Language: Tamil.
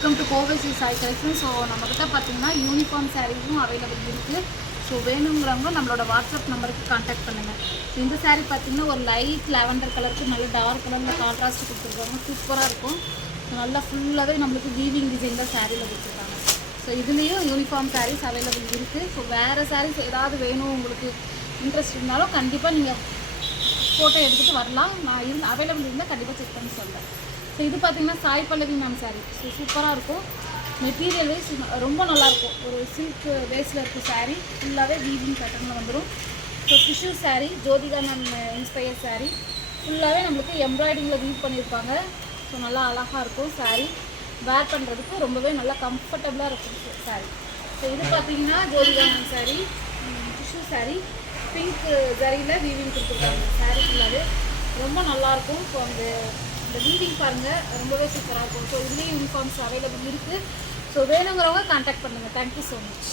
Welcome to Kovai Sri Sai collection. So நம்மக்கிட்ட பார்த்தீங்கன்னா யூனிஃபார்ம் சாரீஸும் அவைலபிள் இருக்குது. ஸோ வேணுங்கிறவங்க நம்மளோட வாட்ஸ்அப் நம்பருக்கு கான்டாக்ட் பண்ணுங்கள். ஸோ இந்த சாரீ பார்த்தீங்கன்னா ஒரு லைட் லாவெண்டர் கலருக்கு நல்ல டார்க் கலரில் கான்ட்ராஸ்ட் கொடுத்துருக்காங்க. சூப்பராக இருக்கும். நல்லா ஃபுல்லாகவே நம்மளுக்கு வீவிங் டிசைன் தான் சாரியில் கொடுத்துருக்காங்க. ஸோ இதுலேயும் யூனிஃபார்ம் சாரீஸ் அவைலபிள் இருக்குது. ஸோ வேறு சாரீஸ் ஏதாவது வேணும் உங்களுக்கு இன்ட்ரெஸ்ட் இருந்தாலும் கண்டிப்பாக நீங்கள் ஃபோட்டோ எடுத்துகிட்டு வரலாம். நான் அவைலபிள் இருந்தால் கண்டிப்பாக செக் பண்ணி சொல்கிறேன். ஸோ இது பார்த்திங்கன்னா சாய் பல்லவி மேம் சாரீ. ஸோ சூப்பராக இருக்கும். மெட்டீரியல் வைஸ் ரொம்ப நல்லாயிருக்கும். ஒரு சில்க் வேஸில் இருக்க சாரீ ஃபுல்லாகவே வீவிங் பேட்டர்னில் வந்துடும். So tissue sari, Jyothika ma'am inspire sari ஃபுல்லாகவே நம்மளுக்கு எம்ப்ராய்டிங்கில் வீவ் பண்ணியிருப்பாங்க. ஸோ நல்லா அழகாக இருக்கும். சாரீ வேர் பண்ணுறதுக்கு ரொம்பவே நல்லா கம்ஃபர்டபுளாக இருக்கும் சாரீ. ஸோ இது பார்த்திங்கன்னா Jyothika ma'am sari, tissue sari, pink ஜரியில் வீவிங் கொடுத்துருக்காங்க. சாரீ ஃபுல்லாகவே ரொம்ப நல்லாயிருக்கும். ஸோ இந்த வீவிங் பாருங்கள், ரொம்பவே சூப்பராக இருக்கும். ஸோ இதுலேயும் யூனிஃபார்ம்ஸ் அவைலபிள் இருக்குது. ஸோ வேணுங்கிறவங்க கான்டாக்ட் பண்ணுங்கள். Thank you so much.